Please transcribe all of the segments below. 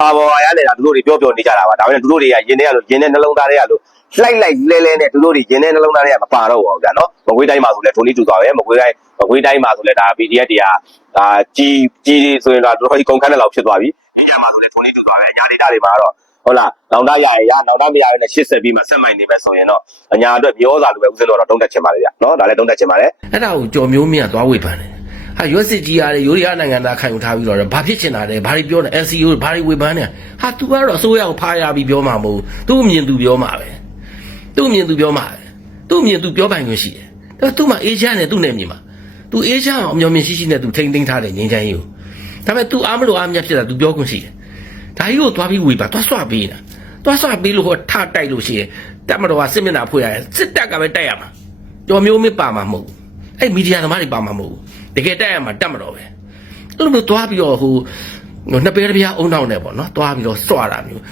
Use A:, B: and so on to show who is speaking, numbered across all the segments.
A: ပါပေါ်ရလဲတာသူတို့တွေပြောပြောနေကြတာပါဒါပေမဲ့သူတို့တွေကရင်းနေရလို့ရင်းနေနှလုံးသားတွေကလို့လှိုက်လိုက်လဲလဲနဲ့သူတို့တွေရင်းနေနှလုံးသားတွေကမပါတော့ဘူးဗျာနော်မကွေးတိုင်းမှာဆိုလဲထုံလေးတူသွားပဲမကွေးတိုင်းမကွေးတိုင်းမှာဆိုလဲဒါ PDF တွေကဒါကြီးကြီးဆိုရင်တော့တော်တော်ကြီးကုန်ခန်းတဲ့လောက်ဖြစ်သွားပြီအညာမှာဆိုလဲထုံလေးတူသွားပဲညာဒေတာတွေမှာတော့ဟုတ်လားနောင်တရရရနောင်တမရရနဲ့80ပြီးမှဆက်မိုင်နေမယ်ဆိုရင်တော့အညာအတွက်မျောစာလိုပဲဦးစင်းတော့တုံးတက်ချင်ပါလေဗျာနော်ဒါလည်းတုံးတက်ချင်ပါတယ်
B: အဲ့ဒါကိုကြော်မျိုးမြတ်သွားဝေဖန်တယ် ဟာရွက်စစ်ကြီးရတယ်ယူရီးယားနိုင်ငံသားခံယူထားပြီးတော့ဘာဖြစ်ချင်တာလဲဘာတွေပြောနေ LCO ဘာတွေဝေဖန်နေဟာ तू ကတော့အစိုးရကိုဖားရပြီးပြောမှာမဟုတ်သူ့အမြင်သူပြောမှာပဲသူ့အမြင်သူပြောမှာပဲသူ့အမြင်သူပြောပိုင်ခွင့်ရှိတယ်ဒါသူ့မှာအေးချမ်းတယ်သူ့နဲ့မြင်မှာ तू အေးချမ်းအောင်အမျော်မြင်ရှိရှိနဲ့ तू ထိမ့်သိမ်းထားတယ်ငြိမ်းချမ်းရေးကိုဒါပေမဲ့ तू အားမလို့အားမမြတ်ဖြစ်တာ तू ပြောခွင့်ရှိတယ်ဒါကြီးကိုသွားပြီးဝေပါသွားဆွပေးတာသွားဆွပေးလို့ဟောထတိုက်လို့ရှိရင်တက်မတော်ကစစ်မျက်နှာဖွေရတယ်စစ်တပ်ကပဲတိုက်ရမှာကြော်မျိုးမပါမှာမဟုတ်ဘူး အဲ့မီဒီယာသမားတွေပါမှာမဟုတ်ဘူး တကယ်တက်ရမှာတက်မတော့ပဲအဲ့လိုမျိုးသွားပြီးတော့ဟိုဟိုနှစ်ပေတစ်ပြားအုံနောက်နဲ့ပေါ့နော်သွားပြီးတော့စွတာမျိုး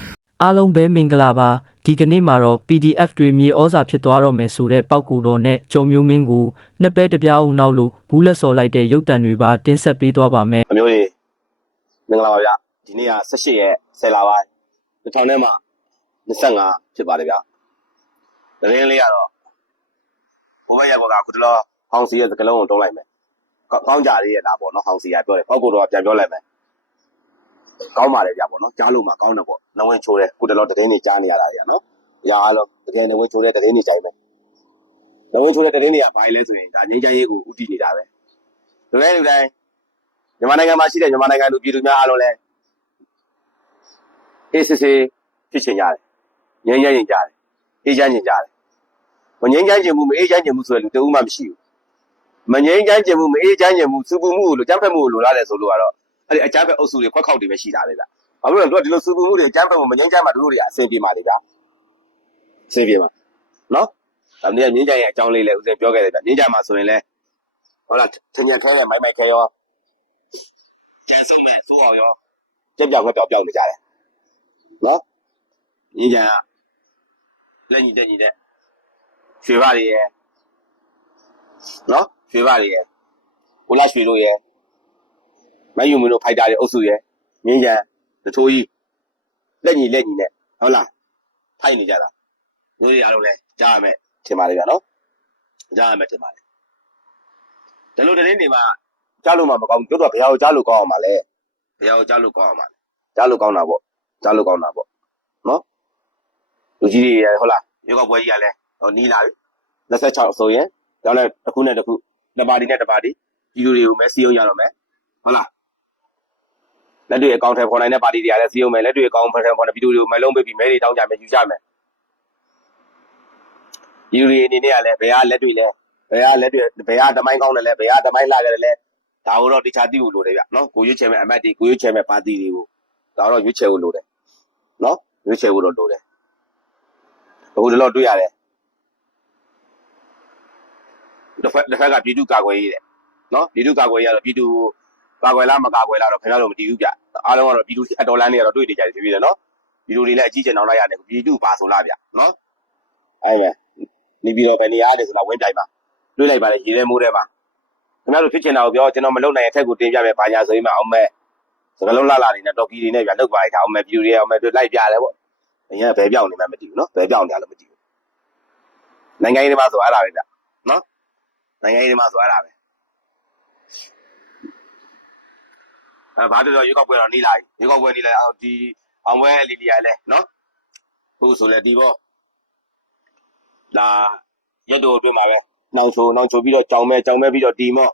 C: အားလုံးပဲမင်္ဂလာပါဒီကနေ့မှာတော့ PDF တွေမြေဩဇာဖြစ်သွားတော့မယ်ဆိုတဲ့ပောက်ကူတော်နဲ့ကြုံမျိုးမင်းကိုနှစ်ပဲတစ်ပြားအောင်နောက်လို့ဘူးလက်စော်လိုက်တဲ့ရုပ်တံတွေပါတင်ဆက်ပေးသွားပါမယ်
A: အမျိုးကြီးမင်္ဂလာပါဗျဒီနေ့က18ရက်10လပိုင်း2000နဲ့မှ25ဖြစ်ပါတယ်ဗျတရင်လေးကတော့ဘိုးဘရက်ကွာကခုတလောဟောင်းစီရဲ့စကလုံးကိုတုံးလိုက်မယ် ကောကောင်းကြလေးရဲ့လားပေါ့နော်ဟောင်းစီကပြောတယ်ပောက်ကိုတော့ပြန်ပြောလိုက်မယ်ကောင်းပါလေဗျပေါ့နော်ကြားလို့မှကောင်းတယ်ပေါ့နဝင်ချိုးတယ်ခုတလောတရင်နေကြားနေရတာကြီးနော်အရာအားလုံးတကယ်နဝင်ချိုးတဲ့တရင်နေကြိုင်မယ်နဝင်ချိုးတဲ့တရင်တွေကဘာလဲဆိုရင်ဒါငင်းချမ်းရေးကိုဥတည်နေတာပဲလူတိုင်းလူတိုင်းမြန်မာနိုင်ငံမှာရှိတဲ့မြန်မာနိုင်ငံလူပြည်သူများအားလုံးလည်းအေးစစ်စစ်ဖြစ်ချင်ကြတယ်။ငြိမ်းချမ်းချင်ကြတယ်။အေးချမ်းချင်ကြတယ်။မငြိမ်းချမ်းချင်မှုမအေးချမ်းချင်မှုဆိုတဲ့လူတဦးမှမရှိဘူး။ မငြိမ်းချမ်းချင်မှုမအေးချမ်းချင်မှုစူပူမှုကိုလိုကြမ်းဖက်မှုကိုလိုလားတယ်ဆိုလို့ကတော့အဲ့ဒီအကြမ်းဖက်အုပ်စုတွေခွက်ခေါက်တွေပဲရှိတာလေဗျ။ဘာလို့လဲသူကဒီလိုစူပူမှုတွေအကြမ်းဖက်မှုမငြိမ်းချမ်းမှတို့တွေအဆင်ပြေပါလေဗျ။အဆင်ပြေပါနော်။ဒါမျိုးငြိမ်းချမ်းရဲ့အကြောင်းလေးလည်းဦးစင်ပြောခဲ့တယ်ဗျ။ငြိမ်းချမ်းမှာဆိုရင်လည်းဟုတ်လားထင်ကြံခဲတဲ့မိုက်မိုက်ခဲရောကျန်ဆုံးမဲ့သိုးအောင်ရောကြက်ပြောင်ကပြောင်ပြောင်နေကြတယ်နော်ညီကြကလက်ညီတက်ညီတက်ရွှေပါတွေရယ် နော်ရွှေပါတွေရယ်ကိုလာရွှေတို့ရယ်မယူမင်းတို့ဖိုက်တာတွေအုပ်စုရယ်ညီကြတထိုးကြီးလက်ညီလက်ညီနဲ့ဟုတ်လားဖိုက်နေကြတာတို့တွေအားလုံးလဲကြားရမယ်ထင်ပါလေဗျာနော်ကြားရမယ်ထင်ပါလေဒီလိုတရင်တွေမှာကြားလို့မှမကောင်းဘူးတို့တော့ဘယ်ဟာကိုကြားလို့ကောင်းအောင်ပါလဲဘယ်ဟာကိုကြားလို့ကောင်းအောင်ပါလဲကြားလို့ကောင်းတာပေါ့ကြားလို့ကောင်းတာပေါ့နော်လူကြီးတွေရဟုတ်လားရုပ်ောက်ပွဲကြီးကလည်းဟိုနီးလာပြီ26ဆိုရ င်တော့လည်းတစ်ခုနဲ့တစ်ခုတစ်ပါတီနဲ့တစ်ပါတီဒီလူတွေကိုမဲစီအောင်ရတော့မယ်ဟုတ်လားလက်တွေအကောင့်ထဲပေါ်နိုင်တဲ့ပါတီတွေကလည်းစီအောင်မယ်လက်တွေအကောင့်ထဲပေါ်နေဗီဒီယိုတွေကိုမဲလုံးပေးပြီးမဲတွေတောင်းကြမယ်ယူကြမယ်ဒီလူတွေအနေနဲ့ကလည်းဘယ်ဟာလက်တွေလဲဘယ်ဟာလက်တွေဘယ်ဟာတမိုင်းကောင်းတယ်လဲဘယ်ဟာတမိုင်းလာကြတယ်လဲဒါကိုတော့တခြားသိဖို့လိုတယ်ဗျနော်ကိုရွေးချယ်မဲ့အမတ်တွေကိုရွေးချယ်မဲ့ပါတီတွေကိုဒါတော့ရွေးချယ်ဖို့လိုတယ်နော်ရွေးချယ်ဖို့တော့လိုတယ်အခုတော့တွေ့ရတယ် တစ်ဖက်တစ်ဖက်ကပြည်သူကာကွယ်ရေးတဲ့နော်ပြည်သူကာကွယ်ရေးကတော့ပြည်သူကာကွယ်လားမကာကွယ်လားတော့ခင်ဗျားတို့မတည်ဘူးဗျအားလုံးကတော့ပြည်သူအတော်လန်းနေကတော့တွေ့နေကြတယ်ဖြစ်ဖြစ်တယ်နော်ပြည်သူတွေလည်းအကြီးကျယ်နောင်လိုက်ရတယ်ပြည်သူပါဆိုလားဗျနော်အဲ့ပဲနေပြီးတော့ဘယ်နေရာလဲဆိုတော့ဝင်းပြိုင်ပါတွေ့လိုက်ပါလေရေထဲမိုးထဲမှာခင်ဗျားတို့ဖြစ်ချင်တာကိုပြောကျွန်တော်မလုပ်နိုင်ရင်ထက်ကိုတင်ပြမယ်ဘာညာဆိုရင်မှအောင်မဲ့စကလုံးလာလာနေနဲ့တော်ကီတွေနဲ့ပြလောက်ပါလိုက်တာအောင်မဲ့ပြူတွေအောင်မဲ့တို့လိုက်ပြတယ်ပေါ့အရင်ကဘယ်ပြောင်းနေမှမသိဘူးနော်ဘယ်ပြောင်းနေရလို့မသိဘူးနိုင်ငံရေးတွေမှာဆိုအဲ့ဒါပဲဗျနော် နိုင်ငံရေးတွေမှာဆိုအဲ့ဒါပဲအဲဘာတို့တော့ရွေးကောက်ပွဲတော့နေလာပြီရွေးကောက်ပွဲနေလာအောင်ဒီအောင်ပွဲလီလီယာလဲနော်ဟုတ်ဆိုလဲဒီပေါ့လာရက်တို့အတွင်းမှာပဲနောင်ချိုနောင်ချိုပြီးတော့ကြောင်မဲကြောင်မဲပြီးတော့ဒီမော့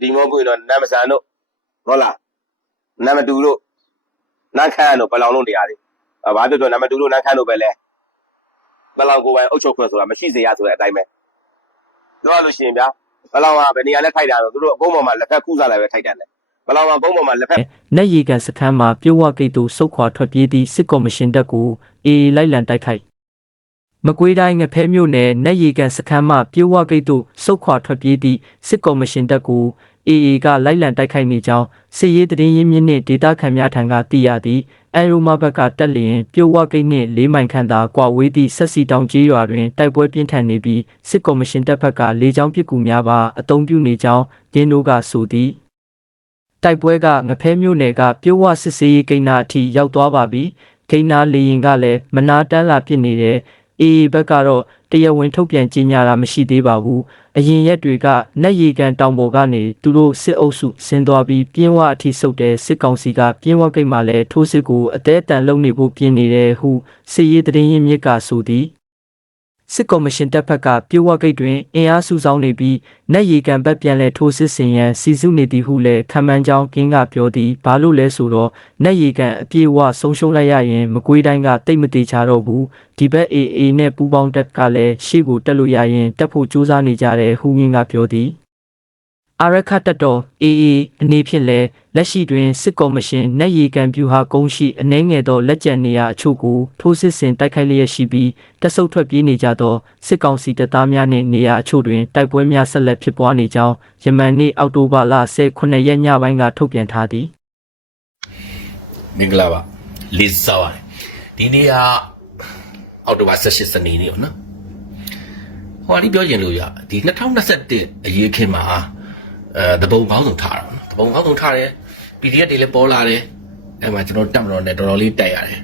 A: ဒီမော့ပြီးတော့နတ်မဆန်တို့ဟုတ်လားနတ်မတူတို့နတ်ခန့်တို့ဘလောင်တို့နေရာတွေအဘာတို့တော့နတ်မတူတို့နတ်ခန့်တို့ပဲလဲဘလောင်ကိုယ်ပိုင်အုပ်ချုပ်ခွင့်ဆိုတာမရှိစေရဆိုတဲ့အတိုင်းပဲပြောရလို့ရှိရင်ဗျာ ဘလောင်ကဘယ်နေရာလဲထိုက်တာတော့သူတို့အကုန်းပေါ်မှာလက်ဖက်ခုစားလိုက်ပဲထိုက်တယ်လေဘလောင်ကကုန်းပေါ်မှာလက်ဖက်
C: နက်ရီကန်စခန်းမှာပြုတ်ဝကိတ်တူစုတ်ခွာထွက်ပြေးသည့်စစ်ကော်မရှင်တပ်ကိုအေအေလိုက်လံတိုက်ခိုက်မကွေးတိုင်းငဖဲမြို့နယ်နက်ရီကန်စခန်းမှာပြုတ်ဝကိတ်တူစုတ်ခွာထွက်ပြေးသည့်စစ်ကော်မရှင်တပ်ကို အေအေကလိုက်လံတိုက်ခိုက်နေကြောင်းစစ်ရေးတရင်ရင်းမြစ်နှင့်ဒေတာခန်များထံကသိရသည့်အဲရိုမာဘက်ကတက်လျင်ပြုတ်ဝကိတ်နှင့်လေးမိုင်ခန့်သာကွာဝေးသည့်ဆက်စီတောင်ကြီးရွာတွင်တိုက်ပွဲပြင်းထန်နေပြီးစစ်ကော်မရှင်တပ်ဘက်ကလေကြောင်းပစ်ကူများပါအုံပြုနေကြောင်းဒင်းတို့ကဆိုသည်တိုက်ပွဲကငဖဲမြို့နယ်ကပြိုးဝစစ်စေးရေးကိန်းနာအထိရောက်သွားပါပြီကိန်းနာလေရင်ကလည်းမနာတန်းလာဖြစ်နေတဲ့အေးဘက်ကတော့တရားဝင်ထုတ်ပြန်ကြေညာတာမရှိသေးပါဘူးအရင်ရက်တွေကနက်ရီကန်တောင်ပေါ်ကနေသူတို့စစ်အုပ်စုဆင်းသွားပြီးပြင်းဝအထိစုပ်တဲ့စစ်ကောင်စီကပြင်းဝကိတ်မှလည်းထိုးစစ်ကိုအသေးအတန်လုပ်နေဖို့ပြင်နေတယ်ဟုစစ်ရေးသတင်းရင်းမြစ်ကဆိုသည် စစ်ကော်မရှင်တပ်ဖက်ကပြိုးဝကိတ်တွင်အင်အားစုဆောင်နေပြီးနက်ရီကန်ဘက်ပြန်လဲထိုးစစ်ဆင်ရန်စီစုနေသည်ဟုလည်းခံမှန်းကြောင်းကင်းကပြောသည်ဘာလို့လဲဆိုတော့နက်ရီကန်အပြေအဝဆုံးရှုံးလိုက်ရရင်မကွေးတိုင်းကတိတ်မတေချတော့ဘူးဒီဘက် AA နဲ့ပူးပေါင်းတပ်ကလည်းရှေ့ကိုတက်လို့ရရင်တက်ဖို့ကြိုးစားနေကြတယ်ဟုငင်းကပြောသည် အာရခတ်တပ်တော် AA အနေဖြင့်လည်းလက်ရှိတွင်စစ်ကော်မရှင်နက်ရီကန်ပြူဟာကုန်းရှိအနှဲငယ်သောလက်ကျန်နေရာအချို့ကိုထိုးစစ်ဆင်တိုက်ခိုက်လျက်ရှိပြီးတပ်ဆုပ်ထွက်ပြေးနေကြသောစစ်ကောင်စီတပ်သားများနှင့်နေရာအချို့တွင်တိုက်ပွဲများဆက်လက်ဖြစ်ပွားနေကြောင်းယမန်နေ့အောက်တိုဘာလ18ရက်ညပိုင်းကထုတ်ပြန်ထားသည်
B: မင်္ဂလာပါလေးစားပါတယ်ဒီနေ့ကအောက်တိုဘာ16စနေနေ့ပေါ့နော်ဟိုအရင်ပြောရင်လို့ရဒီ2021အရေးခင်းမှာ အဲတပုံကောင်းဆုံးထားတာပေါ့နော်တပုံကောင်းဆုံးထားတယ် PDF တွေလည်းပေါ်လာတယ်အဲမှာကျွန်တော်တက်မတော်နဲ့တော်တော်လေးတိုက်ရတယ်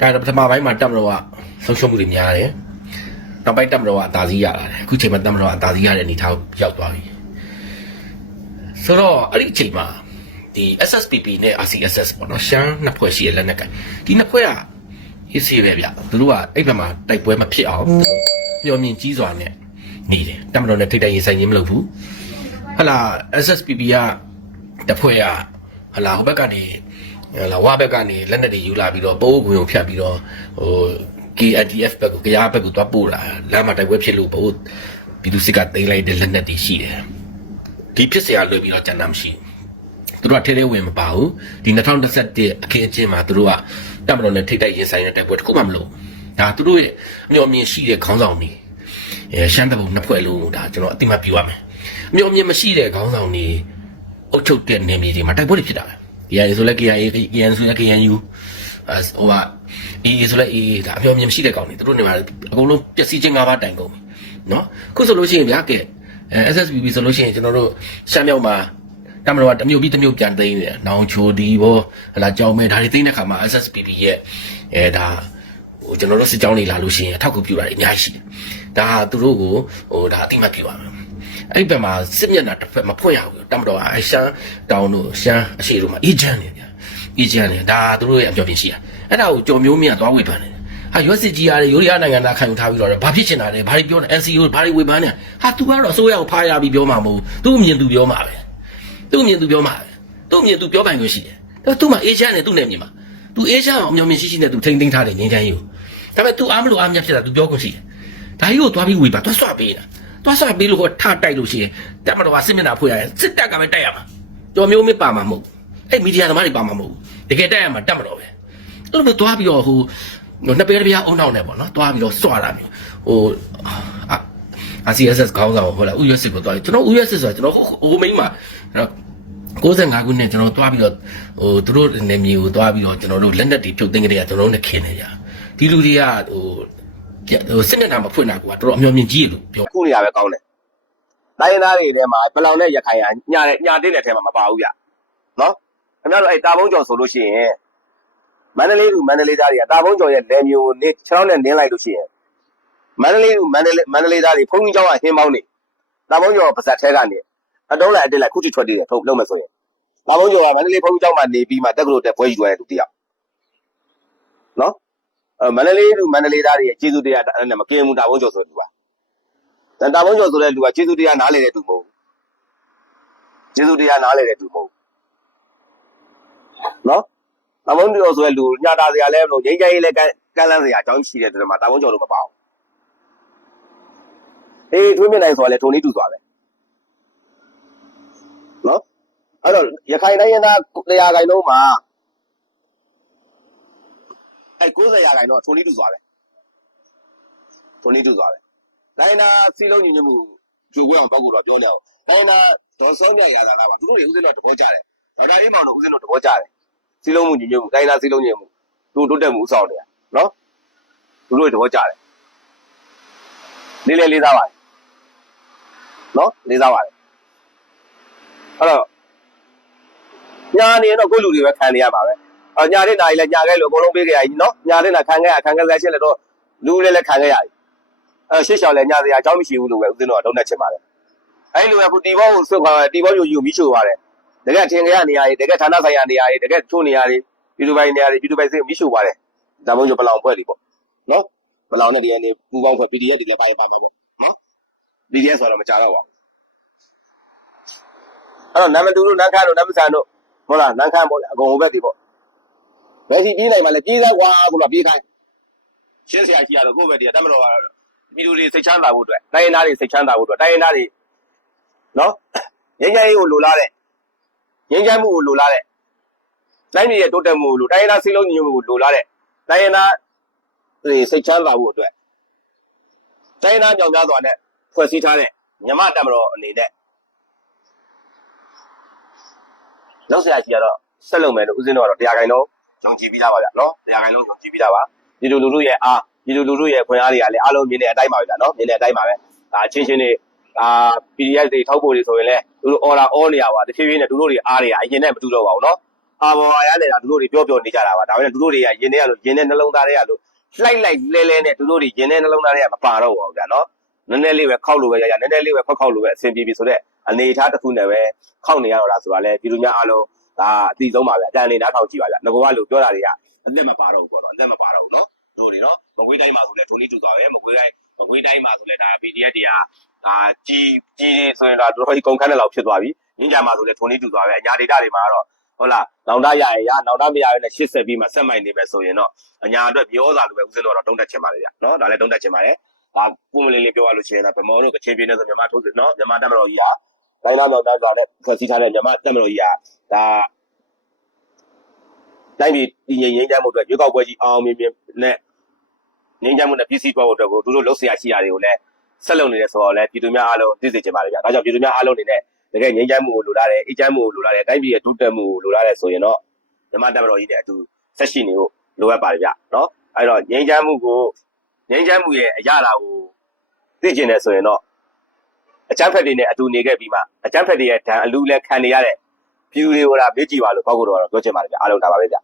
B: ဒါတော့ပထမပိုင်းမှာတက်မတော်ကဆုံးရှုံးမှုတွေများတယ်နောက်ပိုင်းတက်မတော်ကအသာစီးရလာတယ်အခုချိန်မှာတက်မတော်ကအသာစီးရတဲ့အနေအထားကိုရောက်သွားပြီဆိုတော့အဲ့ဒီအချိန်မှာဒီ SSPP နဲ့ RCSS ပေါ့နော်ရှမ်းနှစ်ဖွဲ့ရှိရလက်နက်ကင်ဒီနှစ်ဖွဲ့ကဟစ်စီပဲဗျသူတို့ကအဲ့ဘက်မှာတိုက်ပွဲမဖြစ်အောင်ပျော်မြင်ကြီးစွာနဲ့နေတယ်တက်မတော်နဲ့ထိတ်တိုက်ရင်ဆိုင်ခြင်းမလုပ်ဘူး ဟလာ SSPP ကတဖွဲ့ကဟလာဟိုဘက်ကနေဟလာဝါဘက်ကနေလက်နက်တွေယူလာပြီးတော့ပိုးဝင်ကိုဖြတ်ပြီးတော့ဟို KNDF ဘက်ကိုကြားဘက်ကိုသွားပို့လာလမ်းမှာတိုက်ပွဲဖြစ်လို့ပို့ပြည်သူစစ်ကတင်လိုက်တဲ့လက်နက်တွေရှိတယ်ဒီဖြစ်စရာလွယ်ပြီးတော့ကြံတာမရှိဘူးသူတို့ကထဲထဲဝင်မပါဘူးဒီ2021အခင်းအကျင်းမှာသူတို့ကတပ်မတော်နဲ့ထိတိုက်ရင်ဆိုင်တဲ့တိုက်ပွဲတစ်ခုမှမလုပ်ဒါသူတို့ရဲ့အမျှော်မြင်ရှိတဲ့ခေါင်းဆောင်တွေရှမ်းတပ်ပုံနှစ်ဖွဲ့လုံးဒါကျွန်တော်အတိမပြူရမယ် အမျှော်မြင်မရှိတဲ့ခေါင်းဆောင်တွေအုပ်ချုပ်တဲ့နေမြေတွေမှာတိုက်ပွဲတွေဖြစ်တာပဲ KIA ဆိုလဲ KIA KN ဆိုလဲ KNU အဲဟိုက AA ဆိုလဲ AA ဒါအမျှော်မြင်မရှိတဲ့ကောင်တွေသူတို့နေမှာအကုန်လုံးပျက်စီးခြင်း၅ပါးတိုင်ကုန်ပြီနော်ခုဆိုလို့ရှိရင်ဗျာကဲအဲ SSBB ဆိုလို့ရှိရင်ကျွန်တော်တို့ရှမ်းမြောက်မှာတမတော်ကတစ်မျိုးပြီးတစ်မျိုးပြန်သိမ်းနေတယ်။နောင်ချိုဒီဘောဟလာကြောင်မဲဒါတွေသိမ်းတဲ့ခါမှာ SSPP ရဲ့အဲဒါဟိုကျွန်တော်တို့စစ်ကြောင်းတွေလာလို့ရှိရင်အထောက်အကူပြုတာတွေအများကြီးရှိတယ်။ဒါဟာသူတို့ကိုဟိုဒါအတိမတ်ပြုပါမယ်။ အဲ့ဒီဘက်မှာစစ်မျက်နှာတစ်ဖက်မဖွင့်ရဘူး။တမတော်ကအဲရှမ်းတောင်တို့ရှမ်းအရှိတို့မှာအေဂျင့်နေဗျာ။အေဂျင့်နေဒါသူတို့ရဲ့အပြောပြရှိတာ။အဲ့ဒါကိုကြော်မျိုးမြတ်သွားဝေဖန်နေတယ်။ဟာရွက်စစ်ကြီးရတယ်ယူရီးယားနိုင်ငံသားခံယူထားပြီးတော့ဘာဖြစ်ချင်တာလဲဘာတွေပြောနေ NCO ဘာတွေဝေဖန်နေဟာ तू ကတော့အစိုးရကိုဖားရပြီးပြောမှာမဟုတ်ဘူး။ तू မြင်သူပြောမှာပဲ။ သူ့အမြင်သူပြောမှာပဲသူ့အမြင်သူပြောပိုင်ခွင့်ရှိတယ်ဒါသူ့မှာအေဂျင့်နဲ့သူ့နယ်မြေမှာသူအေဂျင့်အောင်အမျော်မြင်ရှိရှိနဲ့သူထိမ့်သိမ်းထားတယ်ငင်းချမ်းကြီးကိုဒါပေမဲ့ तू အားမလို့အားမရဖြစ်တာ तू ပြောခွင့်ရှိတယ်ဒါကြီးကိုသွားပြီးဝေပါသွားဆွပေးတာ သွားဆွပေးလို့ဟောထတိုက်လို့ရှိရင်တက်မတော်ကစစ်မျက်နှာဖွင့်ရတယ်စစ်တပ်ကပဲတိုက်ရမှာကြော်မျိုးမပါမှာမဟုတ်အဲ့မီဒီယာသမားတွေပါမှာမဟုတ်တကယ်တိုက်ရမှာတက်မတော်ပဲအဲ့လိုမျိုးသွားပြီးတော့ဟိုနှစ်ပေတစ်ပြားအုံနောက်နဲ့ပေါ့နော်သွားပြီးတော့စွတာမျိုးဟိုအာ RCSS ခေါင်းဆောင်ဟိုလား USS ကိုသွားတယ်ကျွန်တော် USS ဆိုတာကျွန်တော်ဟိုမိန်းမှာ95ခုနှစ်ကျွန်တော်သွားပြီးတော့ဟိုသူတို့နေမြေကိုသွားပြီးတော့ကျွန်တော်တို့လက်နက်တွေဖြုတ်သိမ်းကြတဲ့ကကျွန်တော်တို့နဲ့ခင်းနေကြဒီလူတွေကဟို ဟိုစစ်နဲ့နာမဖွင့်တာကတော်တော်အမျှော်မြင်ကြီးရလို့ပြော
A: ခုနေရပဲကောင်းတယ်တိုင်းရင်းသားတွေထဲမှာပလောင်နဲ့ရခိုင်ကညာတဲ့ညာတင်းတဲ့ထဲမှာမပါဘူးဗျနော်ခင်ဗျားတို့အဲ့တာဘုံကျော်ဆိုလို့ရှိရင်မန္တလေးလူမန္တလေးသားတွေကတာဘုံကျော်ရဲ့လက်မျိုးနဲ့ခြေောင်းနဲ့နင်းလိုက်လို့ရှိရင်မန္တလေးလူမန္တလေးမန္တလေးသားတွေဖုန်ကြီးကျောင်းကဟင်းပေါင်းနေတာဘုံကျော်ပါဇက်ထဲကနေအတုံးလိုက်အတက်လိုက်ခုချွတ်ချွတ်တည်းထုတ်လုံးမယ်ဆိုရင်တာဘုံကျော်ကမန္တလေးဖုန်ကြီးကျောင်းမှာနေပြီးမှတက်ကလို့တက်ပွဲယူရတဲ့သူတယောက်နော် မန္တလေးလူမန္တလေးသားတွေရဲ့ကျေးဇူးတရားအဲ့နဲ့မကင်းဘူးတာဘုံကျော်ဆိုတဲ့လူကတန်တာဘုံကျော်ဆိုတဲ့လူကကျေးဇူးတရားနားလေတဲ့သူမဟုတ်ဘူးကျေးဇူးတရားနားလေတဲ့သူမဟုတ်ဘူးနော်တာဘုံကျော်ဆိုတဲ့လူညတာစရာလဲမလို့ငိမ့်ကြရေးလဲကန်းကန်းလန်းစရာအကြောင်းရှိတဲ့တဲ့မှာတာဘုံကျော်လို့မပါဘူးအေးထွေးမြင့်နိုင်ဆိုတော့လဲထုံနေတူသွားပဲနော်အဲ့တော့ရခိုင်တိုင်းရင်းသားတရားခိုင်လုံးမှာ အဲ့90ရာခိုင်တော့ထုံနေတူသွားပဲထုံနေတူသွားပဲတိုင်းနာစီလုံးညီညွတ်မှုကြိုပွဲအောင်ပောက်ကိုတော့ပြောနေအောင်တိုင်းနာဒေါ်စောမြောက်ရာသာလာပါသူတို့တွေဥစဉ်တော့တဘောကြတယ်ဒေါက်တာအေးမောင်တို့ဥစဉ်တော့တဘောကြတယ်စီလုံးမှုညီညွတ်မှုတိုင်းနာစီလုံးညီညွတ်မှုတို့တိုးတက်မှုဥဆောင်တယ်နော်သူတို့တွေတဘောကြတယ်လေးလေးလေးစားပါတယ်နော်လေးစားပါတယ်အဲ့တော့ညာနေရင်တော့ကိုယ့်လူတွေပဲခံနေရမှာပဲအော် ညာတဲ့နာကြီးလည်းညာခဲ့လို့အကုန်လုံးပေးခဲ့ရည်နော်ညာတဲ့နာခံခဲ့ရခံခဲ့ရရှင်းလည်းတော့လူလည်းလည်းခံခဲ့ရည်အဲရှစ်ရှောင်းလည်းညာစရာအကြောင်းမရှိဘူးလို့ပဲဦးဇင်းတို့ကတုံးနေချင်ပါတယ်အဲ့လိုပဲခုတီဘောကိုဆွတ်ခွာတီဘောယူယူမိချိုပါတယ်တကယ်ထင်ကြရနေရည်တကယ်ဌာနဆိုင်ရာနေရာတွေတကယ်ချို့နေရာတွေပြည်သူပိုင်းနေရာတွေပြည်သူပိုင်းစိတ်မိချိုပါတယ်ဒါမှမဟုတ်ပလောင်ပွဲလीပေါ့နော်ပလောင်နဲ့ဒီကနေပူပေါင်းဖွဲ့ PDF တွေလည်းပါရပါမယ်ပေါ့ PDF ဆိုတော့မကြတော့ပါဘူးအဲ့တော့နမ်မတူတို့နန်းခမ်းတို့နမ်မဆန်တို့ဟုတ်လားနန်းခမ်းပေါ့အကုန်ဟိုဘက်တွေပေါ့ ဘယ်စီပြေးလိုက်မှလဲပြေးသားကွာကိုကပြေးခိုင်းရှင်းစရာရှိရတော့ကိုယ့်ဘက်တည်းကတတ်မတော်ပါတော့မိလူတွေစိတ်ချမ်းသာဖို့အတွက်တိုင်းရင်းသားတွေစိတ်ချမ်းသာဖို့အတွက်တိုင်းရင်းသားတွေနော်ငြိမ်းချမ်းရေးကိုလိုလားတဲ့ငြိမ်းချမ်းမှုကိုလိုလားတဲ့တိုင်းပြည်ရဲ့တိုးတက်မှုကိုလိုတိုင်းရင်းသားစိတ်လုံးညီညွတ်မှုကိုလိုလားတဲ့တိုင်းရင်းသားတွေစိတ်ချမ်းသာဖို့အတွက်တိုင်းရင်းသားကြောင့်များစွာနဲ့ဖွဲ့စည်းထားတဲ့မြမတမတော်အနေနဲ့လောက်ဆရာကြီးကတော့ဆက်လုပ်မယ်လို့ဦးစင်းတော်ကတော့တရားခိုင်တော့ ယုံကြည်ပြီးသားပါဗျာနော်တရားခိုင်လုံးယုံကြည်ပြီးသားပါဒီလိုလူလူရဲ့အားဒီလိုလူလူရဲ့ခွင့်အားတွေကလည်းအားလုံးမြင်တဲ့အတိုင်းပါပဲဗျာနော်မြင်တဲ့အတိုင်းပါပဲဒါချင်းချင်းတွေအာ PDF တွေထောက်ဖို့တွေဆိုရင်လည်းသူတို့ order all နေရပါတဖြည်းဖြည်းနဲ့သူတို့တွေအားတွေကအရင်နဲ့မတူတော့ပါဘူးနော်အာဘော်ရရလေတာသူတို့တွေပြောပြောနေကြတာပါဒါပေမဲ့သူတို့တွေကရင်ထဲရလို့ရင်ထဲနှလုံးသားတွေကလို့လှိုက်လိုက်လဲလဲနဲ့သူတို့တွေရင်ထဲနှလုံးသားတွေကမပါတော့ပါဘူးဗျာနော်နည်းနည်းလေးပဲခောက်လို့ပဲရရနည်းနည်းလေးပဲဖောက်ခောက်လို့ပဲအဆင်ပြေပြီဆိုတော့အနေအထားတစ်ခုနဲ့ပဲခောက်နေရတော့တာဆိုတာလဲပြည်သူများအားလုံး ဒါအတိဆုံးပါဗျာအတန်လေးနားထောင်ကြည့်ပါဗျာငကောကလို့ပြောတာတွေကအသက်မပါတော့ဘူးပေါ့နော်အသက်မပါတော့ဘူးနော်တို့တွေနော်မကွေးတိုင်းမှာဆိုလဲဒိုနီတူသွားပဲမကွေးတိုင်းမကွေးတိုင်းမှာဆိုလဲဒါ PDF တွေကဒါကြီးကြီးဆိုရင်ဒါတော်တော်ကြီးကုန်ခန်းတဲ့လောက်ဖြစ်သွားပြီညင်ကြမှာဆိုလဲဒိုနီတူသွားပဲအညာဒေတာတွေမှာတော့ဟုတ်လားနောင်တရရရနောင်တမရရနဲ့80ပြီးမှဆက်မိုက်နေမယ်ဆိုရင်တော့အညာအတွက်ပြောစာလိုပဲဦးစင်းတော့တုံးတက်ချင်ပါလေဗျာနော်ဒါလည်းတုံးတက်ချင်ပါတယ်ဒါပုံမလေးလေးပြောရလို့ရှိရင်ဒါဗမော်တို့ကချင်ပြင်းနေဆိုမြန်မာထိုးစစ်နော်မြန်မာတက်မတော်ကြီးဟာ တိုင်းသားတော်သားကလည်းဖွဲ့စည်းထားတဲ့မြန်မာတက်မတော်ကြီးဟာဒါတိုင်းပြည်တည်ငြိမ်ငြိမ်းချမ်းမှုအတွက်ရွေးကောက်ပွဲကြီးအောင်အောင်မြင်မြင်နဲ့ငြိမ်းချမ်းမှုနဲ့ပြည်စည်းသွားဖို့အတွက်ကိုသူတို့လှုပ်ရှားရှိရာတွေကိုလည်းဆက်လုပ်နေတယ်ဆိုတော့လည်းပြည်သူများအားလုံးသိစေချင်ပါတယ်ဗျာဒါကြောင့်ပြည်သူများအားလုံးအနေနဲ့တကယ်ငြိမ်းချမ်းမှုကိုလိုလားတယ်အေးချမ်းမှုကိုလိုလားတယ်တိုင်းပြည်ရဲ့တိုးတက်မှုကိုလိုလားတယ်ဆိုရင်တော့မြန်မာတက်မတော်ကြီးနဲ့အတူဆက်ရှိနေဖို့လိုအပ်ပါတယ်ဗျာနော်အဲ့တော့ငြိမ်းချမ်းမှုကိုငြိမ်းချမ်းမှုရဲ့အရာတာကိုသိကျင်တယ်ဆိုရင်တော့ အချမ်းဖက်တွေနဲ့အတူနေခဲ့ပြီးမှအချမ်းဖက်တွေရဲ့ဒဏ်အလူလဲခံနေရတဲ့ဖြူတွေကိုဒါမေ့ကြည့်ပါလို့ဘောက်ကတော့ပြောချင်ပါတယ်ဗျအားလုံးဒါပါပဲဗျ